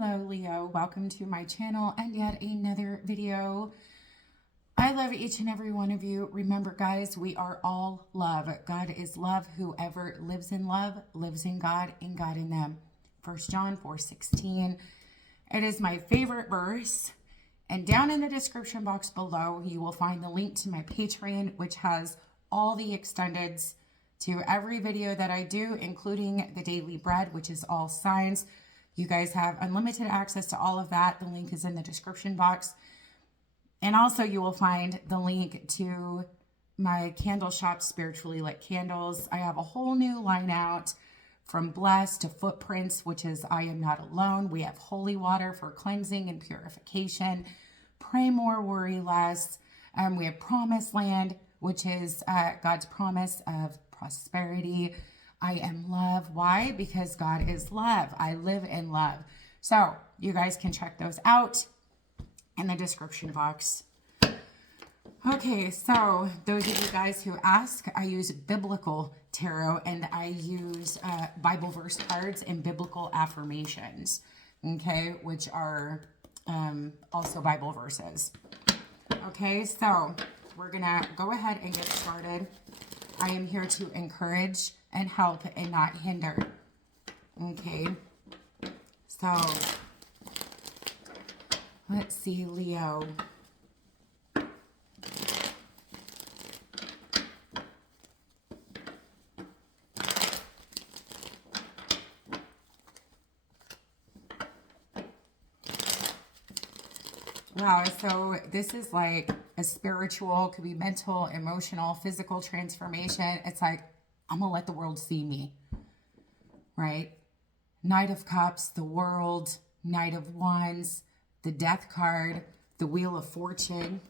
Hello, Leo. Welcome to my channel and yet another video. I love each and every one of you. Remember, guys, we are all love. God is love. Whoever lives in love lives in God and God in them. 1 John 4:16. It is my favorite verse. And down in the description box below, you will find the link to my Patreon, which has all the extendeds to every video that I do, including the daily bread, which is all signs. You guys have unlimited access to all of that. The link is in the description box. And also you will find the link to my candle shop, Spiritually Lit Candles. I have a whole new line out, from Blessed to Footprints, which is I Am Not Alone. We have holy water for cleansing and purification. Pray More, Worry Less. We have Promised Land, which is God's promise of prosperity. I am love. Why? Because God is love. I live in love. So you guys can check those out in the description box. Okay, so those of you guys who ask, I use biblical tarot and I use Bible verse cards and biblical affirmations, okay, which are also Bible verses. Okay, so we're gonna go ahead and get started. I am here to encourage and help and not hinder. Okay, so let's see, Leo. Wow, so this is like a spiritual, could be mental, emotional, physical transformation. It's like, I'm gonna let the world see me, right? Knight of Cups, the World, Knight of Wands, the Death card, the Wheel of Fortune.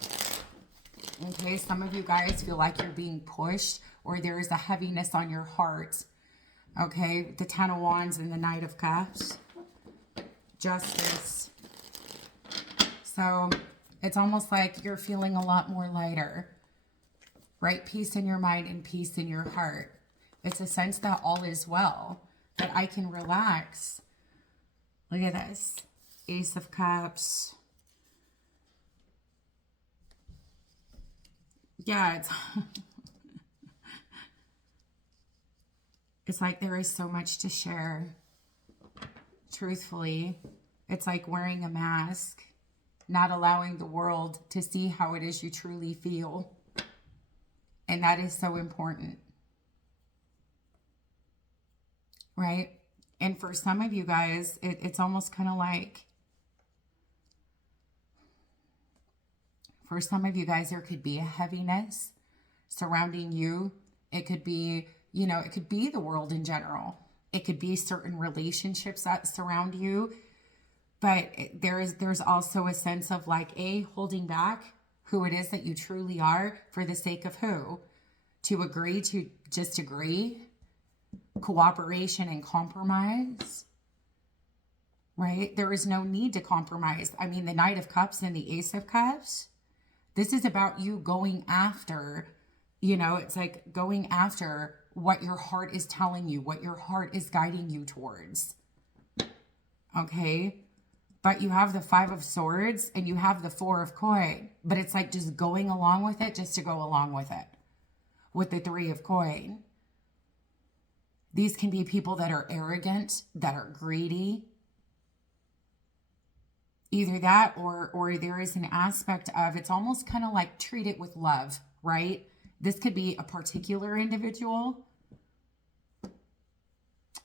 Okay, some of you guys feel like you're being pushed or there is a heaviness on your heart. Okay, the Ten of Wands and the Knight of Cups. Justice. So it's almost like you're feeling a lot more lighter, right? Peace in your mind and peace in your heart. It's a sense that all is well, that I can relax. Look at this. Ace of Cups. Yeah, it's like there is so much to share. Truthfully, it's like wearing a mask, not allowing the world to see how it is you truly feel. And that is so important. Right? And for some of you guys, it's almost kind of like, for some of you guys, there could be a heaviness surrounding you. It could be, you know, it could be the world in general. It could be certain relationships that surround you. But there's also a sense of like, holding back who it is that you truly are for the sake of who? To agree to just agree, cooperation and compromise, right? There is no need to compromise. I mean, the Knight of Cups and the Ace of Cups, this is about you going after, you know, it's like going after what your heart is telling you, what your heart is guiding you towards. Okay? But you have the Five of Swords and you have the Four of Coin. But it's like just going along with it just to go along with it. With the Three of Coin. These can be people that are arrogant, that are greedy. Either that or there is an aspect of, it's almost kind of like treat it with love, right? This could be a particular individual,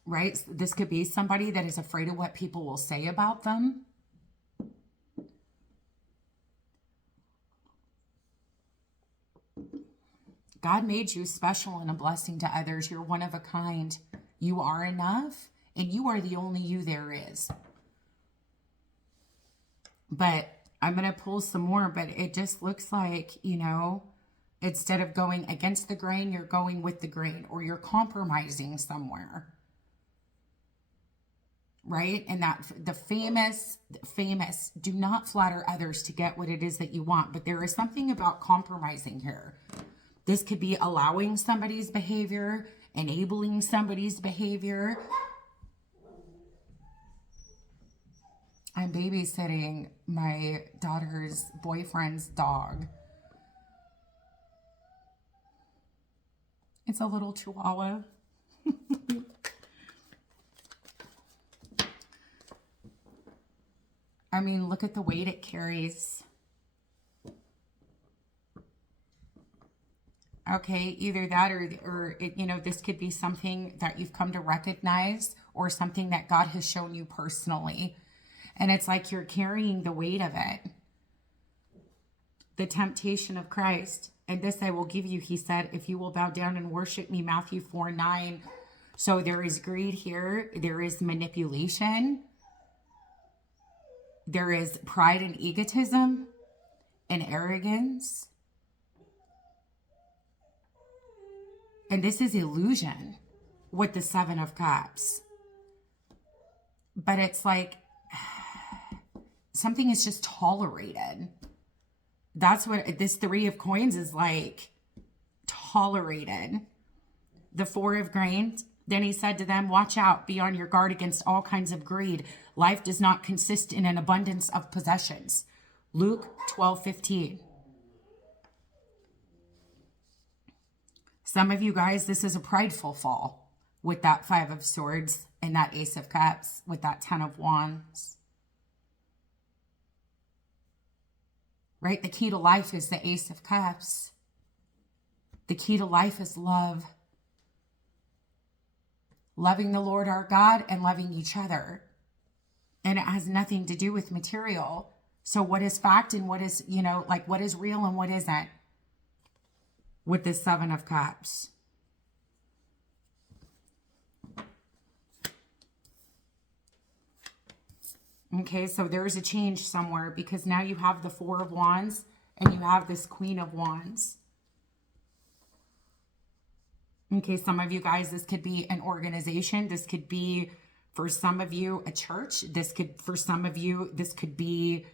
right? This could be somebody that is afraid of what people will say about them. God made you special and a blessing to others. You're one of a kind. You are enough, and you are the only you there is. But I'm going to pull some more, but it just looks like, you know, instead of going against the grain, you're going with the grain, or you're compromising somewhere. Right? And that the famous, do not flatter others to get what it is that you want. But there is something about compromising here. This could be allowing somebody's behavior, enabling somebody's behavior. I'm babysitting my daughter's boyfriend's dog. It's a little chihuahua. I mean, look at the weight it carries. Okay, either that or it, you know, this could be something that you've come to recognize or something that God has shown you personally. And it's like you're carrying the weight of it. The temptation of Christ. And this I will give you, he said, if you will bow down and worship me, Matthew 4:9. So there is greed here. There is manipulation. There is pride and egotism and arrogance. And this is illusion with the Seven of Cups. But it's like something is just tolerated. That's what this Three of Coins is like. Tolerated. The Four of Grains. Then he said to them, watch out, be on your guard against all kinds of greed. Life does not consist in an abundance of possessions. Luke 12:15. Some of you guys, this is a prideful fall with that Five of Swords and that Ace of Cups with that Ten of Wands. Right? The key to life is the Ace of Cups. The key to life is love. Loving the Lord our God and loving each other. And it has nothing to do with material. So what is fact and what is, you know, like what is real and what isn't? With the Seven of Cups. Okay, so there's a change somewhere because now you have the Four of Wands and you have this Queen of Wands. Okay, some of you guys, this could be an organization. This could be, for some of you, a church. This could, for some of you, this could be,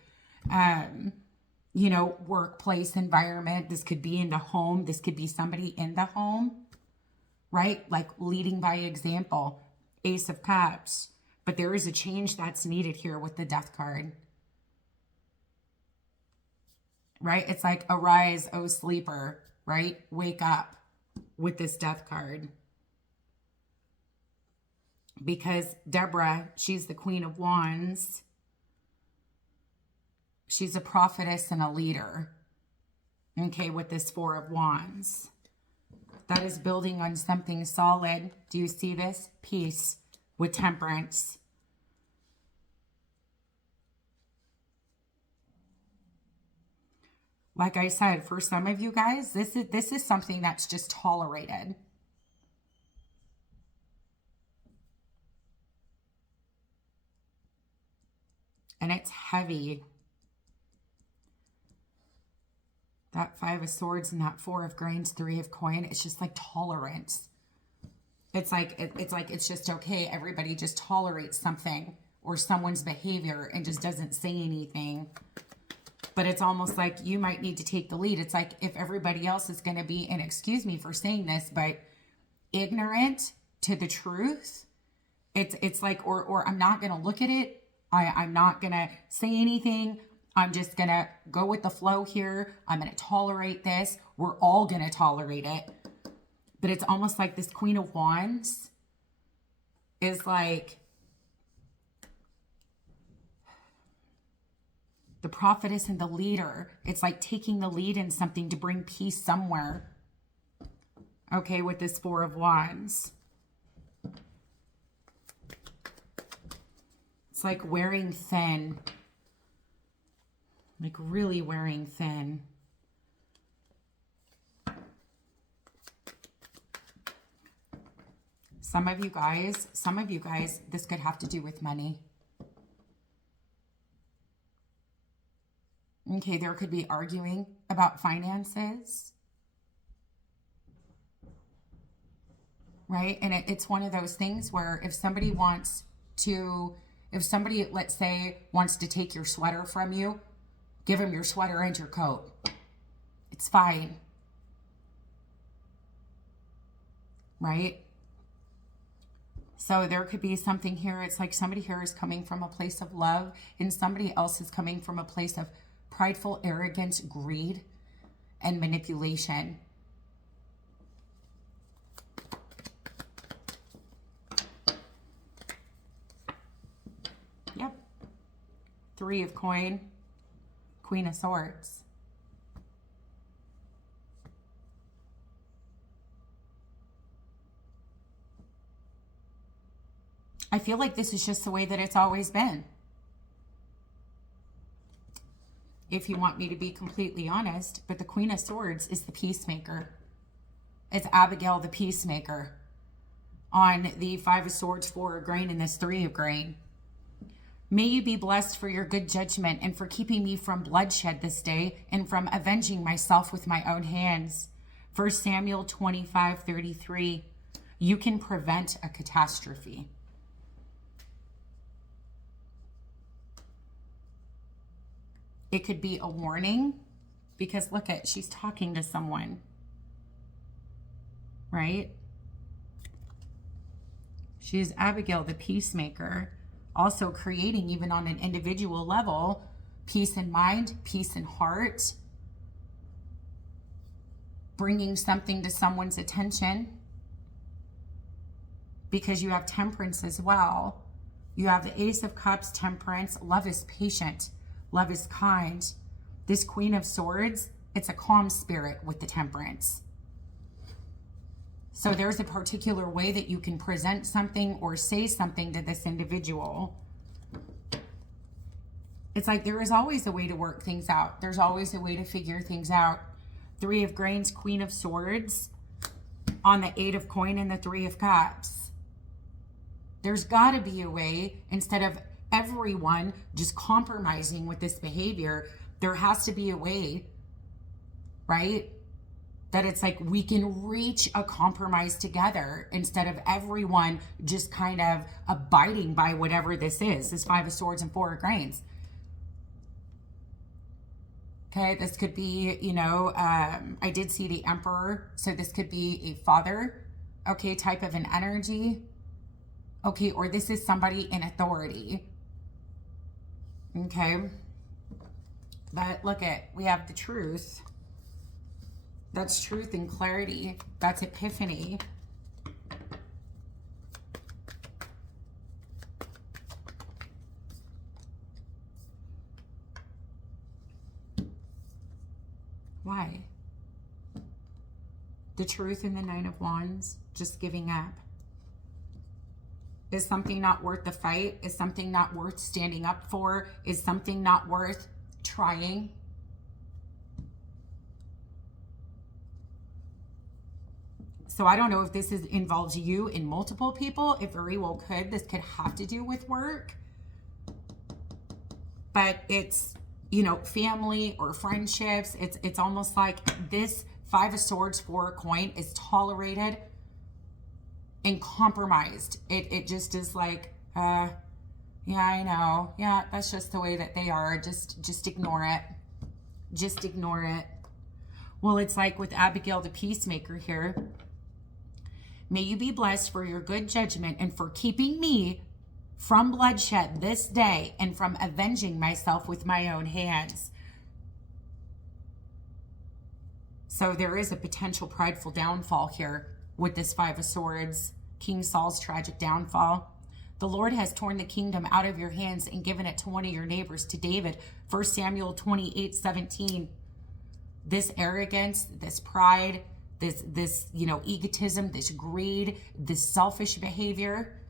you know, workplace environment. This could be in the home. This could be somebody in the home, right? Like leading by example. Ace of Cups. But there is a change that's needed here with the Death card. Right? It's like, arise, O sleeper, right? Wake up with this Death card. Because Deborah, she's the Queen of Wands. She's a prophetess and a leader. Okay, with this Four of Wands. That is building on something solid. Do you see this? Peace with Temperance. Like I said, for some of you guys, this is something that's just tolerated. And it's heavy. That Five of Swords and that Four of Grains, Three of Coin, it's just like tolerance. It's like it's just okay. Everybody just tolerates something or someone's behavior and just doesn't say anything. But it's almost like you might need to take the lead. It's like if everybody else is going to be, and excuse me for saying this, but ignorant to the truth, it's like, or I'm not going to look at it. I'm not going to say anything. I'm just going to go with the flow here. I'm going to tolerate this. We're all going to tolerate it. But it's almost like this Queen of Wands is like the prophetess and the leader. It's like taking the lead in something to bring peace somewhere. Okay, with this Four of Wands. It's like wearing thin. Like really wearing thin. Some of you guys, this could have to do with money. Okay, there could be arguing about finances. Right? And it's one of those things where if somebody, let's say, wants to take your sweater from you, give them your sweater and your coat. It's fine. Right? So there could be something here. It's like somebody here is coming from a place of love and somebody else is coming from a place of prideful arrogance, greed, and manipulation. Yep. 3 of coin, Queen of Swords. I feel like this is just the way that it's always been. If you want me to be completely honest, but the Queen of Swords is the peacemaker. It's Abigail the peacemaker on the 5 of Swords, 4 of grain, and this 3 of grain. May you be blessed for your good judgment and for keeping me from bloodshed this day and from avenging myself with my own hands. 1 Samuel 25:33. You can prevent a catastrophe. It could be a warning because look at, she's talking to someone, right? She's Abigail, the peacemaker, also creating even on an individual level, peace in mind, peace in heart, bringing something to someone's attention because you have temperance as well. You have the Ace of Cups, temperance. Love is patient. Love is kind. This Queen of Swords, it's a calm spirit with the temperance. So there's a particular way that you can present something or say something to this individual. It's like there is always a way to work things out. There's always a way to figure things out. 3 of grains, Queen of Swords on the 8 of coin and the 3 of cups. There's got to be a way, instead of everyone just compromising with this behavior, there has to be a way, right? That it's like we can reach a compromise together instead of everyone just kind of abiding by whatever this is. This 5 of Swords and 4 of grains. Okay, this could be, you know, I did see the Emperor. So this could be a father, okay, type of an energy. Okay, or this is somebody in authority. Okay, but look at, we have the truth. That's truth and clarity. That's epiphany. Why? The truth and the 9 of Wands, just giving up. Is something not worth the fight? Is something not worth standing up for? Is something not worth trying? So I don't know if this involves you in multiple people. It very well could. This could have to do with work. But it's, you know, family or friendships. It's almost like this 5 of Swords, 4 of coin is tolerated and compromised. It just is like, yeah, I know. Yeah, that's just the way that they are. Just ignore it. Just ignore it. Well, it's like with Abigail, the peacemaker here. May you be blessed for your good judgment and for keeping me from bloodshed this day and from avenging myself with my own hands. So there is a potential prideful downfall here with this 5 of Swords, King Saul's tragic downfall. The Lord has torn the kingdom out of your hands and given it to one of your neighbors, to David. 1 Samuel 28:17. This arrogance, this pride, this you know, egotism, this greed, this selfish behavior,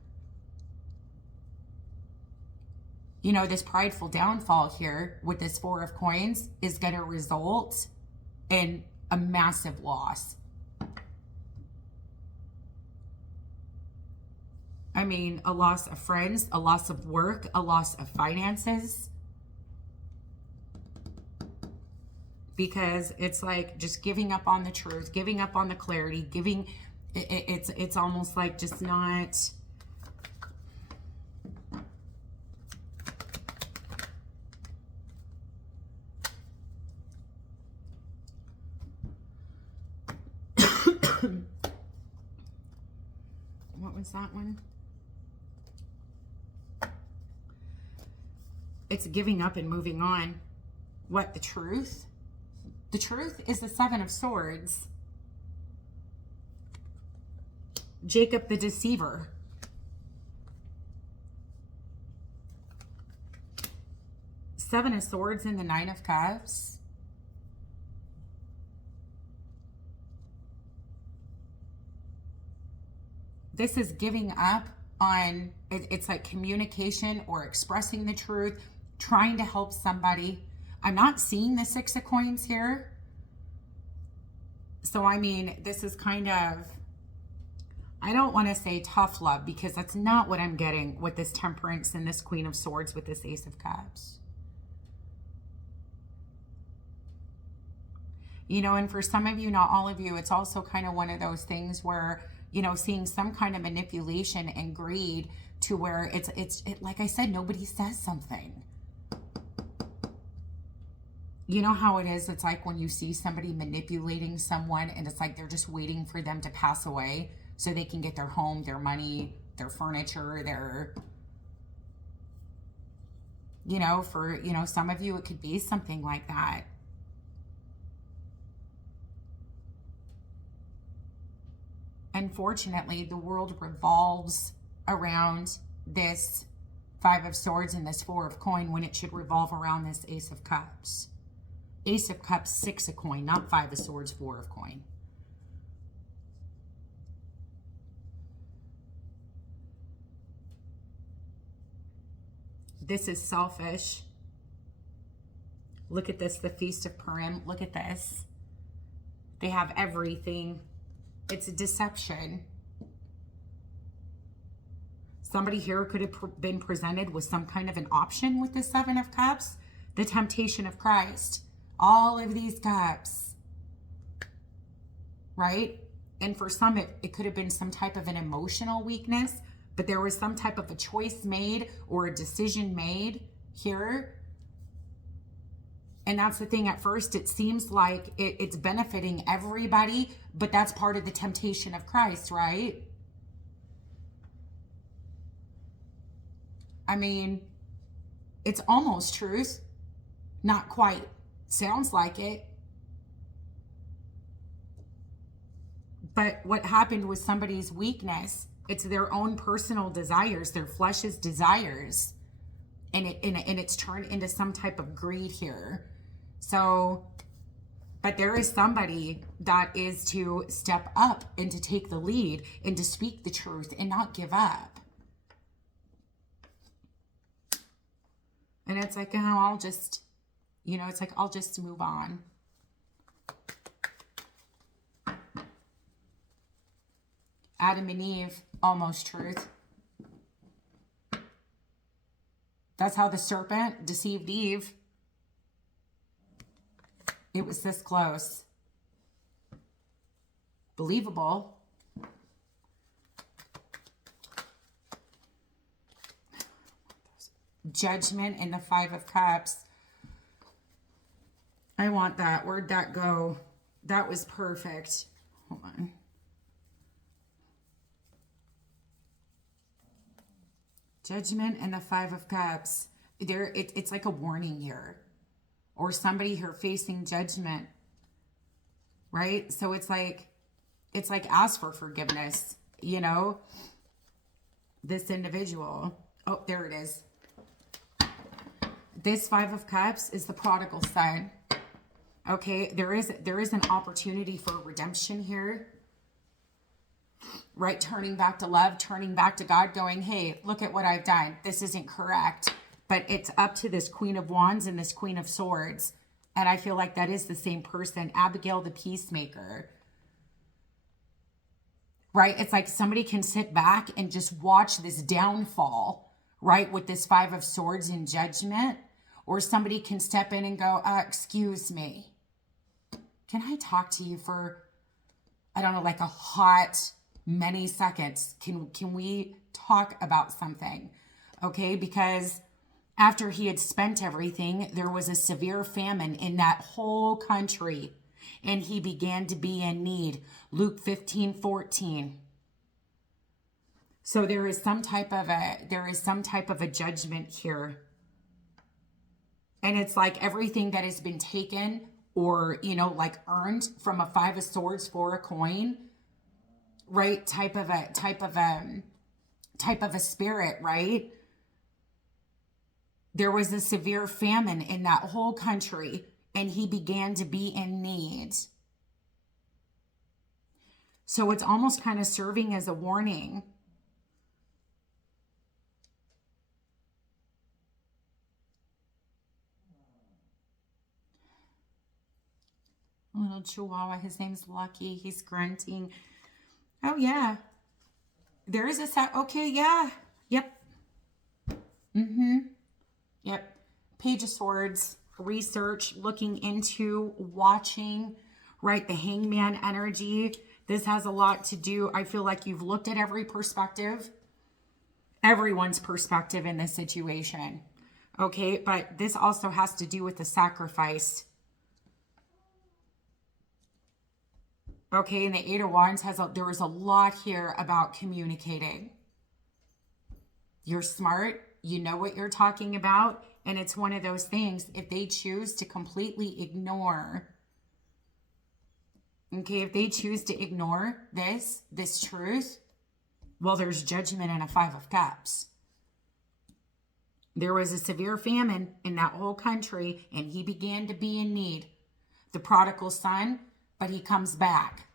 you know, this prideful downfall here with this 4 of coins is going to result in a massive loss. I mean, a loss of friends, a loss of work, a loss of finances. Because it's like just giving up on the truth, giving up on the clarity, it's almost like just not. What was that one? It's giving up and moving on. What, the truth? The truth is the Seven of Swords. Jacob the deceiver. Seven of Swords and the Nine of Cups. This is giving up on, it's like communication or expressing the truth, trying to help somebody. I'm not seeing the Six of Coins here. So, I mean, this is kind of, I don't want to say tough love, because that's not what I'm getting with this Temperance and this Queen of Swords with this Ace of Cups. You know, and for some of you, not all of you, it's also kind of one of those things where, you know, seeing some kind of manipulation and greed to where it's like I said, nobody says something. You know how it is? It's like when you see somebody manipulating someone and it's like they're just waiting for them to pass away so they can get their home, their money, their furniture, their, you know, for, you know, some of you, it could be something like that. Unfortunately, the world revolves around this Five of Swords and this Four of Coin when it should revolve around this Ace of Cups. Ace of Cups, Six of Coin, not Five of Swords, Four of Coin. This is selfish. Look at this, the Feast of Purim. Look at this. They have everything. It's a deception. Somebody here could have been presented with some kind of an option with the Seven of Cups. The temptation of Christ. All of these cups. Right? And for some, it could have been some type of an emotional weakness, but there was some type of a choice made or a decision made here. And that's the thing, at first it seems like it's benefiting everybody, but that's part of the temptation of Christ, right? I mean, it's almost truth. Not quite. Sounds like it. But what happened was somebody's weakness. It's their own personal desires, their flesh's desires. And it's turned into some type of greed here. So, but there is somebody that is to step up and to take the lead and to speak the truth and not give up. And it's like, oh, I'll just, you know, it's like, I'll just move on. Adam and Eve, almost truth. That's how the serpent deceived Eve. It was this close. Believable. Judgment and the Five of Cups. I want that. Where'd that go? That was perfect. Hold on. Judgment and the Five of Cups. It's like a warning here. Or somebody here facing judgment. Right? So it's like ask for forgiveness. You know? This individual. Oh, there it is. This Five of Cups is the prodigal son. Okay, there is an opportunity for redemption here. Right? Turning back to love, turning back to God, going, hey, look at what I've done. This isn't correct. But it's up to this Queen of Wands and this Queen of Swords. And I feel like that is the same person. Abigail the peacemaker. Right? It's like somebody can sit back and just watch this downfall. Right? With this Five of Swords in judgment. Or somebody can step in and go, excuse me. Can I talk to you for, I don't know, like a hot many seconds? Can we talk about something? Okay, because after he had spent everything, there was a severe famine in that whole country, and he began to be in need. Luke 15:14. So there is some type of a judgment here. And it's like everything that has been taken or, you know, like earned from a 5 of swords for a coin, right? Type of a spirit, right? There was a severe famine in that whole country, and he began to be in need. So it's almost kind of serving as a warning. Little chihuahua, his name's Lucky. He's grunting. Oh, yeah. There is a set. Okay, yeah. Yep. Yep. Page of Swords, research, looking into, watching, right? The Hangman energy. This has a lot to do. I feel like you've looked at every perspective, everyone's perspective in this situation. Okay, but this also has to do with the sacrifice. Okay, and the Eight of Wands there was a lot here about communicating. You're smart, you know what you're talking about, and it's one of those things, if they choose to completely ignore, okay, if they choose to ignore this truth, well, there's judgment and a 5 of Cups. There was a severe famine in that whole country, and he began to be in need. The prodigal son, but he comes back.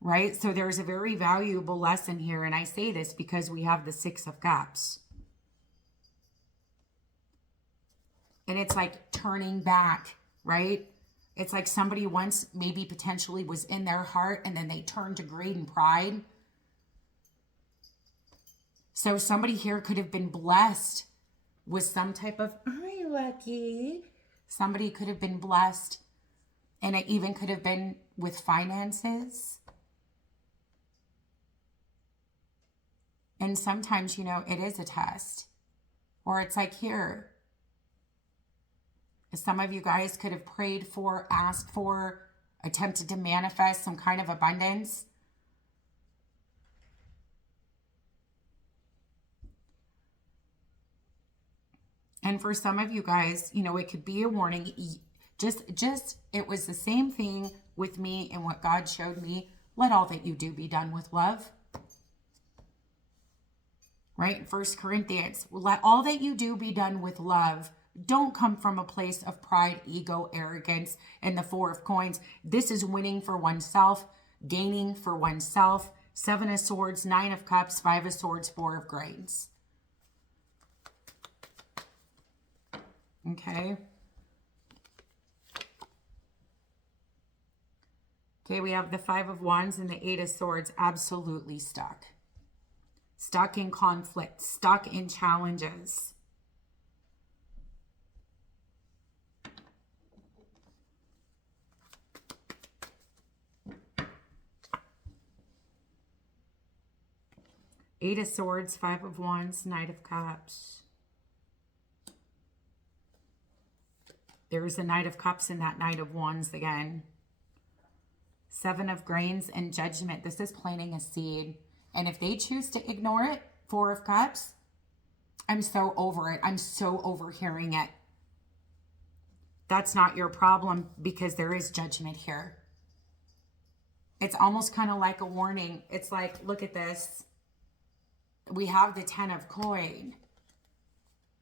Right? So there's a very valuable lesson here. And I say this because we have the 6 of Cups. And it's like turning back, right? It's like somebody once maybe potentially was in their heart and then they turned to greed and pride. So somebody here could have been blessed with some type of, hi, Lucky. Somebody could have been blessed, and it even could have been with finances. And sometimes, you know, it is a test. Or it's like here. Some of you guys could have prayed for, asked for, attempted to manifest some kind of abundance. And for some of you guys, you know, it could be a warning. Just it was the same thing with me and what God showed me. Let all that you do be done with love. Right? 1 Corinthians, let all that you do be done with love. Don't come from a place of pride, ego, arrogance, and the 4 of coins. This is winning for oneself, gaining for oneself. 7 of swords, 9 of cups, 5 of swords, 4 of grades. Okay. Okay, we have the 5 of wands and the 8 of swords, absolutely stuck. Stuck in conflict, stuck in challenges. Eight of swords, 5 of wands, Knight of cups. There's a Knight of cups and that Knight of wands again. 7 of grains and judgment. This is planting a seed. And if they choose to ignore it, 4 of cups, I'm so over it. I'm so over hearing it. That's not your problem because there is judgment here. It's almost kind of like a warning. It's like, look at this. We have the 10 of coin,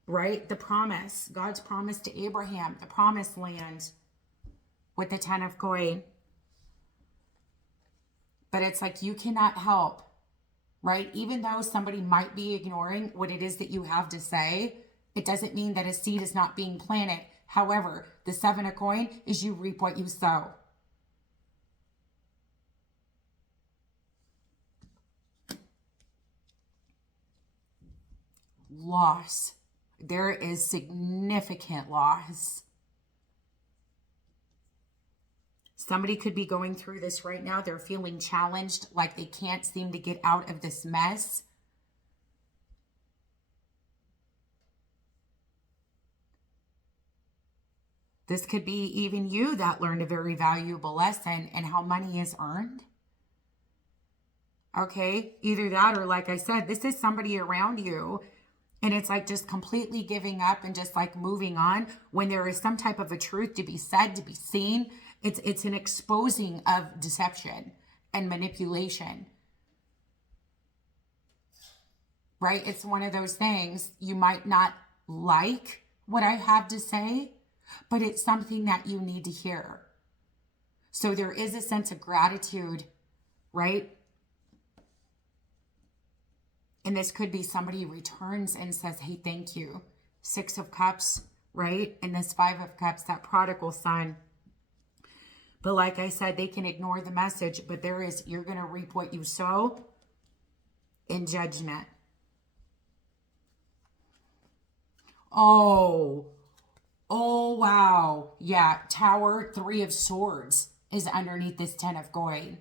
right? The promise, God's promise to Abraham, the promised land with the 10 of coin. But it's like you cannot help, right? Even though somebody might be ignoring what it is that you have to say, it doesn't mean that a seed is not being planted. However, the 7 of coin is you reap what you sow. Loss. There is significant loss. Somebody could be going through this right now. They're feeling challenged, like they can't seem to get out of this mess. This could be even you that learned a very valuable lesson in how money is earned. Okay, either that or like I said, this is somebody around you. And it's like just completely giving up and just like moving on when there is some type of a truth to be said, to be seen. It's an exposing of deception and manipulation, right? It's one of those things you might not like what I have to say, but it's something that you need to hear. So there is a sense of gratitude, right? And this could be somebody returns and says, hey, thank you. 6 of Cups, right? And this 5 of Cups, that prodigal son. But like I said, they can ignore the message, but you're going to reap what you sow in judgment. Oh, wow. Yeah, Tower, 3 of Swords is underneath this 10 of coin.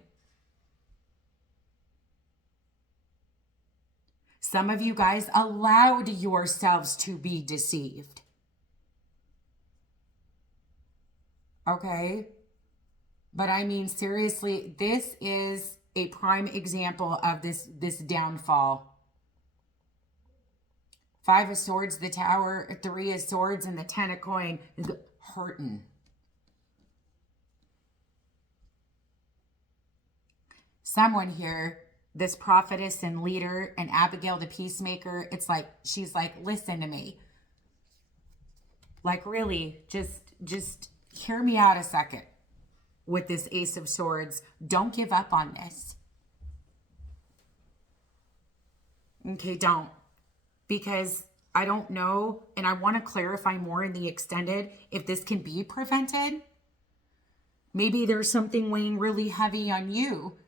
Some of you guys allowed yourselves to be deceived. Okay? But I mean, seriously, this is a prime example of this downfall. 5 of Swords, the Tower, 3 of Swords, and the 10 of coin is hurting. Someone here, this prophetess and leader, and Abigail the peacemaker, it's like, she's like, listen to me. Like, really, just hear me out a second with this Ace of Swords. Don't give up on this. Okay, don't. Because I don't know, and I want to clarify more in the extended if this can be prevented. Maybe there's something weighing really heavy on you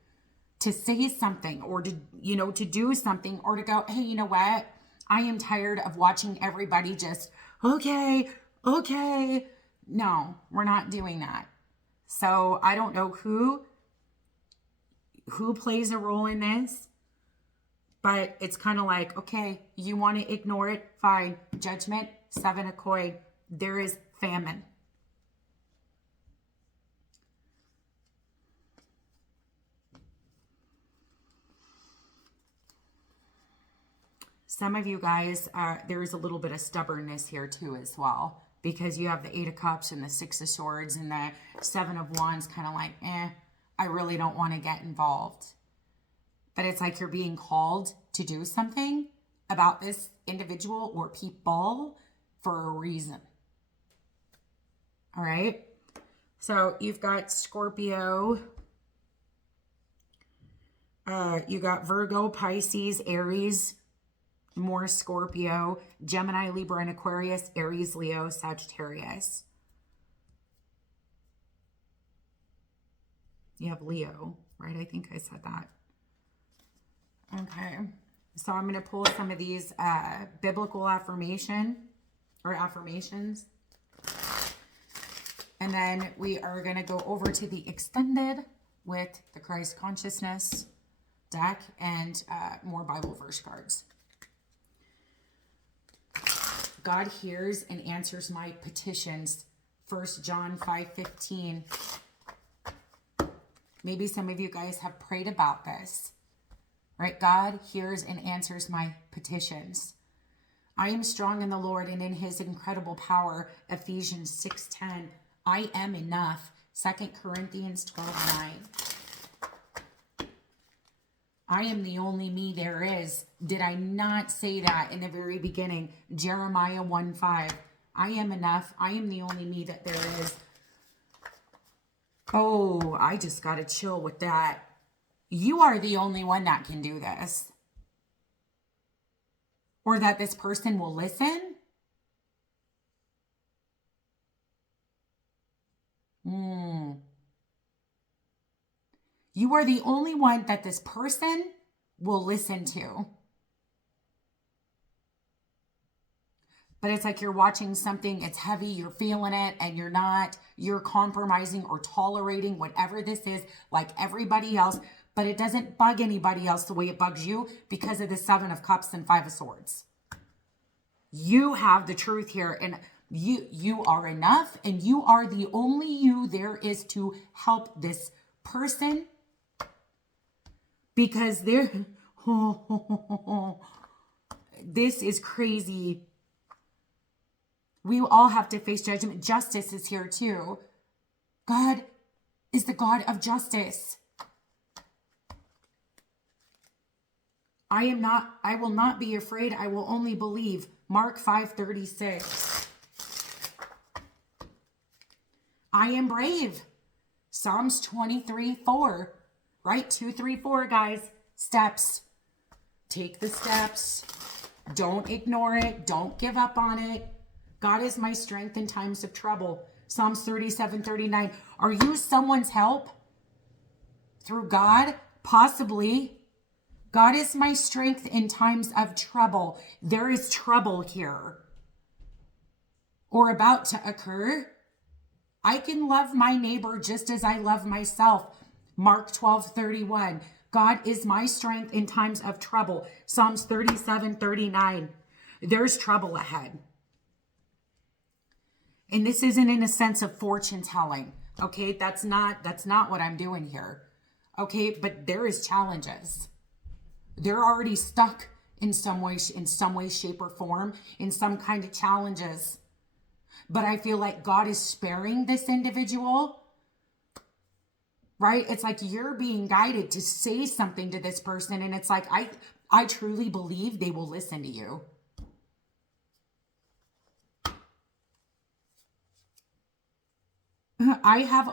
to say something or to do something or to go, hey, you know what? I am tired of watching everybody just, okay. No, we're not doing that. So I don't know who plays a role in this, but it's kind of like, okay, you want to ignore it? Fine. Judgment, 7 of coin. There is famine. Some of you guys, there is a little bit of stubbornness here too as well, because you have the 8 of Cups and the 6 of Swords and the 7 of Wands, kind of like, I really don't want to get involved. But it's like you're being called to do something about this individual or people for a reason. All right. So you've got Scorpio. You got Virgo, Pisces, Aries, more Scorpio, Gemini, Libra, and Aquarius, Aries, Leo, Sagittarius. You have Leo, right? I think I said that. Okay. So I'm going to pull some of these biblical affirmations. And then we are going to go over to the extended with the Christ Consciousness deck and more Bible verse cards. God hears and answers my petitions. 1 John 5:15. Maybe some of you guys have prayed about this, right? God hears and answers my petitions. I am strong in the Lord and in his incredible power. Ephesians 6:10. I am enough. 2 Corinthians 12:9. I am the only me there is. Did I not say that in the very beginning? Jeremiah 1:5. I am enough. I am the only me that there is. Oh, I just got to chill with that. You are the only one that can do this. Or that this person will listen. You are the only one that this person will listen to. But it's like you're watching something, it's heavy, you're feeling it, and you're compromising or tolerating whatever this is, like everybody else, but it doesn't bug anybody else the way it bugs you because of the 7 of Cups and 5 of Swords. You have the truth here, and you are enough, and you are the only you there is to help this person, because this is crazy. We all have to face judgment. Justice is here too. God is the God of justice. I will not be afraid. I will only believe. Mark 5:36. I am brave. Psalms 23:4. Right? 2, 3, 4, guys. Steps. Take the steps. Don't ignore it. Don't give up on it. God is my strength in times of trouble. Psalms 37:39. Are you someone's help? Through God? Possibly. God is my strength in times of trouble. There is trouble here or about to occur. I can love my neighbor just as I love myself. Mark 12:31. God is my strength in times of trouble. Psalms 37:39. There's trouble ahead. And this isn't in a sense of fortune telling. Okay, that's not what I'm doing here. Okay, but there is challenges. They're already stuck in some way, shape, or form, in some kind of challenges. But I feel like God is sparing this individual, right? It's like you're being guided to say something to this person. And it's like, I truly believe they will listen to you.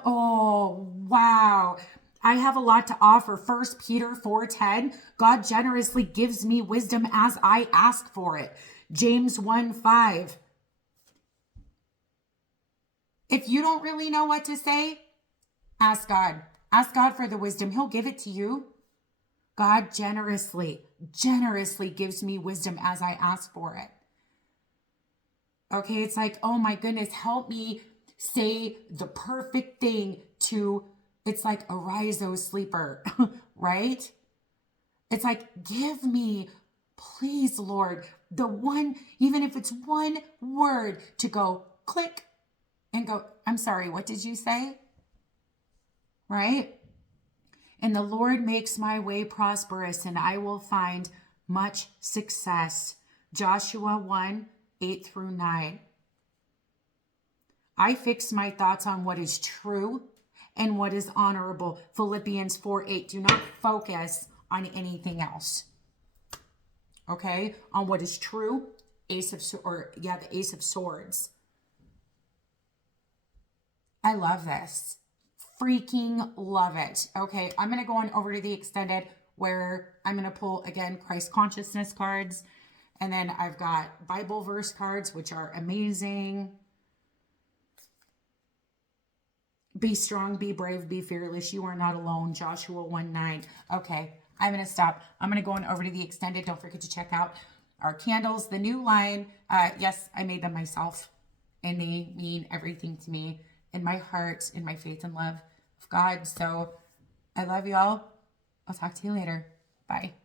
Oh, wow. I have a lot to offer. 1 Peter 4:10. God generously gives me wisdom as I ask for it. James 1:5. If you don't really know what to say, ask God. Ask God for the wisdom. He'll give it to you. God generously gives me wisdom as I ask for it. Okay, it's like, oh my goodness, help me say the perfect thing to, it's like arise, O sleeper, right? It's like, give me, please, Lord, the one, even if it's one word to go click and go, I'm sorry, what did you say? Right? And the Lord makes my way prosperous and I will find much success. Joshua 1:8-9. I fix my thoughts on what is true and what is honorable. Philippians 4:8. Do not focus on anything else. Okay? On what is true. The Ace of Swords. I love this. Freaking love it. Okay, I'm going to go on over to the extended where I'm going to pull, again, Christ consciousness cards. And then I've got Bible verse cards, which are amazing. Be strong, be brave, be fearless. You are not alone. Joshua 1:9. Okay, I'm going to stop. I'm going to go on over to the extended. Don't forget to check out our candles, the new line. Yes, I made them myself. And they mean everything to me in my heart, in my faith and love of God. So I love y'all. I'll talk to you later. Bye.